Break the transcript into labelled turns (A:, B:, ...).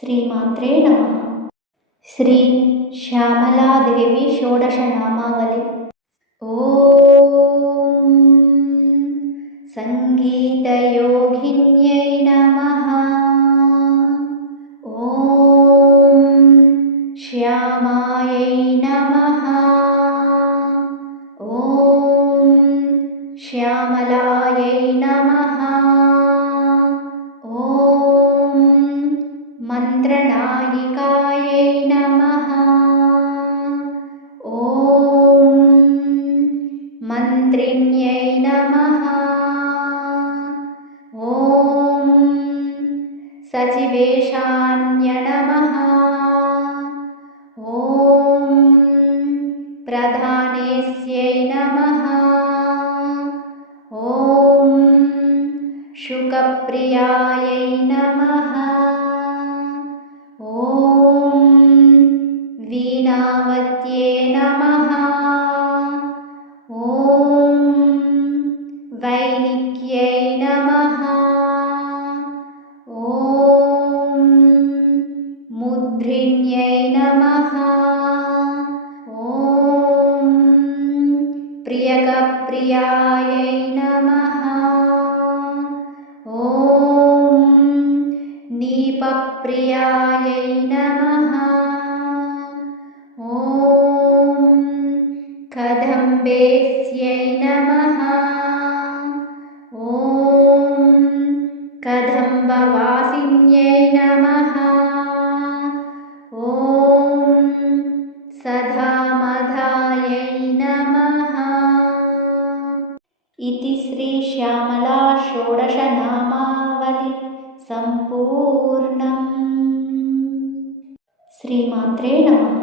A: श्रीमात्रे नमः। श्री श्यामलादेवी श्रीश्यामलादेवीषोडशनामावलि ॐ सङ्गीतयोगिन्यै नमः। ॐ श्यामायै नमः। ॐ श्यामलायै नमः। मन्त्रनायिकायै नमः। ॐ मन्त्रिण्यै नमः। ॐ सचिवेशान्य नमः। ॐ प्रधानेस्यै नमः। ॐ शुकप्रियायै नमः वैनिक्यै नमः। ॐ मुद्रिण्यै नमः। ॐ प्रियकप्रियायै नमः। ॐ नीपप्रियायै नमः। ॐ कदम्बेस्यै नमः कदम्बवासिन्यै नमः। ॐ सधामधायै नमः। इति श्रीश्यामला षोडशनामावलि सम्पूर्णम्। श्रीमात्रे नमः